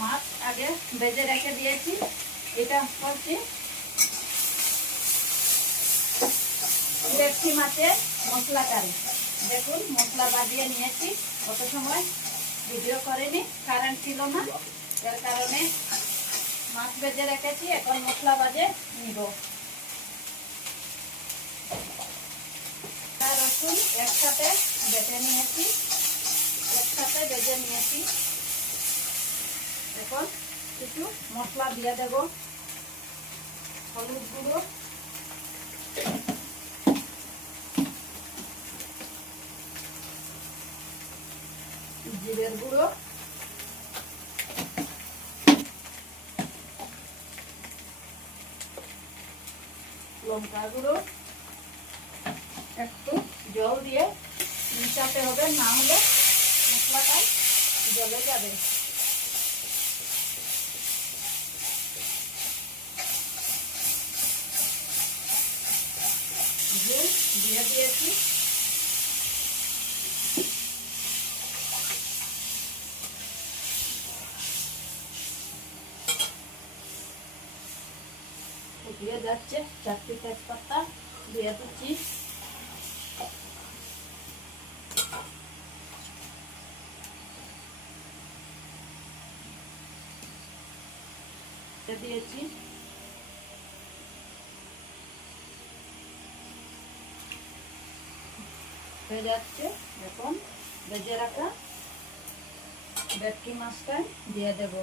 মাছ আগে ভেজে রেখে দিয়েছি। এটা হচ্ছে ভেটকি মাছের মশলা কারি। দেখুন মশলা বাজিয়ে নিয়েছি। কত সময় ভিডিও করিনি, কারেন্ট ছিল না, এর কারণে মাছ ভেজে রেখেছি। এখন মশলা বাজে নিব। রসুন একসাথে বেটে নিয়েছি, একসাথে ভেজে নিয়েছি। এখন কিছু মশলা দিয়ে দেব। হলুদ গুঁড়ো, জিরের গুঁড়ো, লঙ্কা গুঁড়ো, একটু জল দিয়ে মিশাতে হবে, না হলে মশলাটা জলে যাবে। দিয়ে দিয়েছি। ফুটিয়ে যাচ্ছে, 4টি তেজপাতা দিয়ে দিচ্ছি। দিয়েছি হয়ে যাচ্ছে। এখন ভেজে রাখা ভেটকি মাছটা দিয়ে দেব।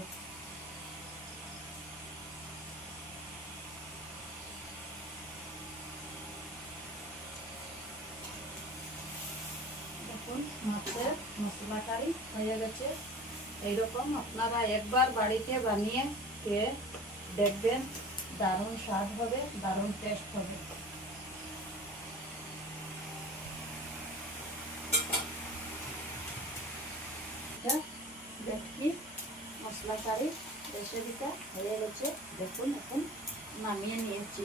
দেখুন মাছের মশলা কারি হয়ে গেছে। এইরকম আপনারা একবার বাড়িতে বানিয়ে খেয়ে দেখবেন, দারুণ স্বাদ হবে, দারুণ টেস্ট হবে। ভেটকি মশলা কারি রেসিপিটা হয়ে গেছে। দেখুন এখন নামিয়ে নিয়েছি।